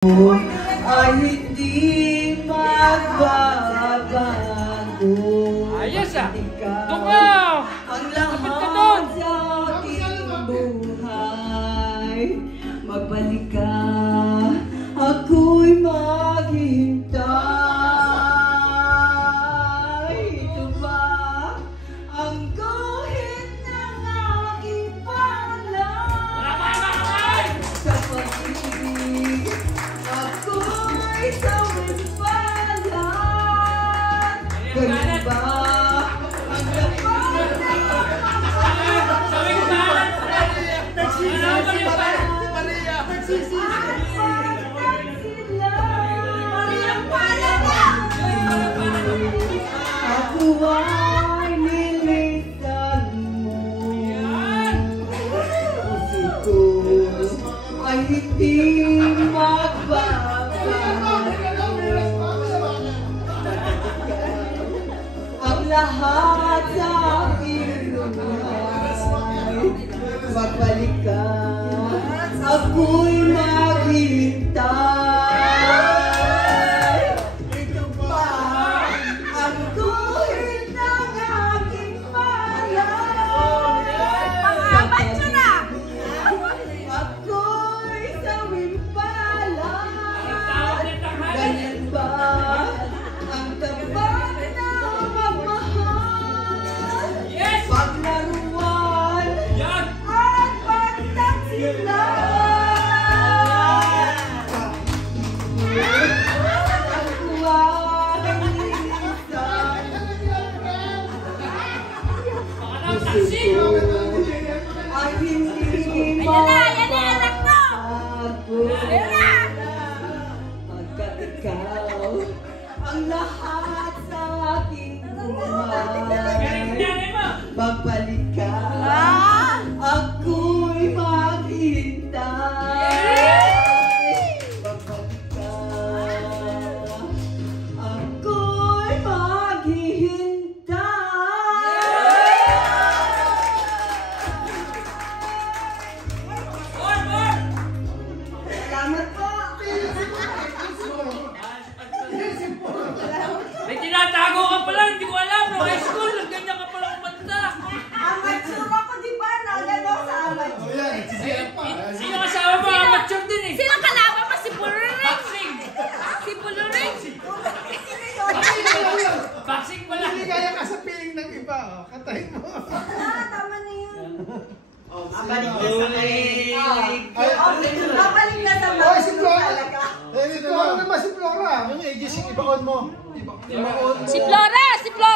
ay hindi magbabago. Ayos ah! Ikaw Tumaw! ang lahat sa aking buhay. Magbalik ka, ako'y maghintay. Ito ba ang guhit ng aking palad? Sa pag-ibig ako'y sawing palad. Ganun ba ang dapat na Sawing palad! ako ay nilitan mo. Puso ko ay hindi magbabago. Ang lahat sa aking buhay. Magbalik ka, ako'y maghintay. Ito ba ang guhit ng aking palad? Pangaban siya na! Ako'y sawing palad. Ganyan ba ang tapat na magmahal? Yes! Paglaruan Yan! at pagtaksilan. Ay hindi Ayan na, anak ko! Pagkat ikaw ang lahat sa aking buhay. Pagbalik ka, ako'y maghintay. Pagbalik ka, ako'y maghihintay. Salamat po. May tinatago ka pala, hindi ko alam. No high school, ganyan ka pala kumanta. Amateur ako, di ba? Nagano sa amateur. Sino kasama mo? Amateur din eh. Sino kalaban pa? Si Puluring? Boxing! Si Puluring? Boxing pala. Hindi kaya ka sa piling ng iba, oh. Katayin mo. Tama na yun. Babalik ka sa may... Babalik ka sa Oy, si Flora! talaga. Si Flora naman, si Flora. Yung ages yung ibaon mo. Ibaon. Si Flora! Si Flora!